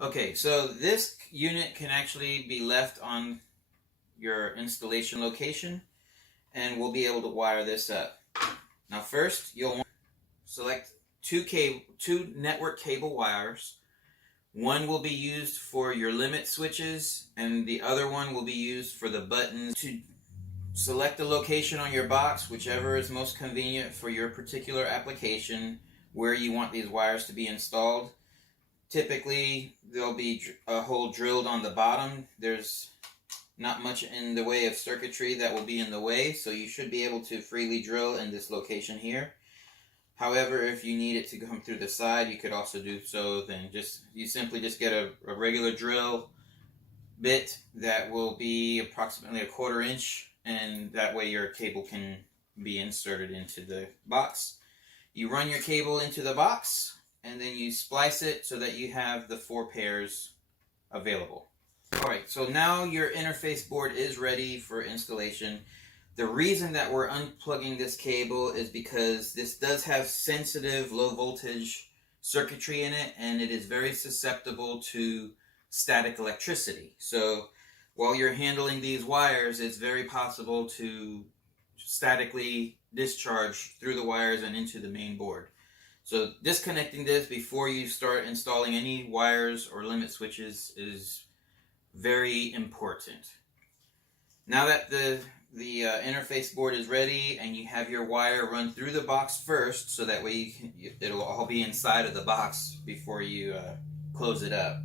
Okay, so this unit can actually be left on your installation location, and we'll be able to wire this up. Now first, you'll want to select two network cable wires. One will be used for your limit switches, and the other one will be used for the buttons. To select the location on your box, whichever is most convenient for your particular application, where you want these wires to be installed. Typically, there'll be a hole drilled on the bottom. There's not much in the way of circuitry that will be in the way, so you should be able to freely drill in this location here. However, if you need it to come through the side, you could also do so. Then you simply just get a regular drill bit that will be approximately 1/4 inch, and that way your cable can be inserted into the box. You run your cable into the box, and then you splice it so that you have the 4 pairs available. Alright, so now your interface board is ready for installation. The reason that we're unplugging this cable is because this does have sensitive low voltage circuitry in it, and it is very susceptible to static electricity. So while you're handling these wires, it's very possible to statically discharge through the wires and into the main board. So disconnecting this before you start installing any wires or limit switches is very important. Now that the interface board is ready and you have your wire run through the box first, so that way it'll all be inside of the box before you close it up.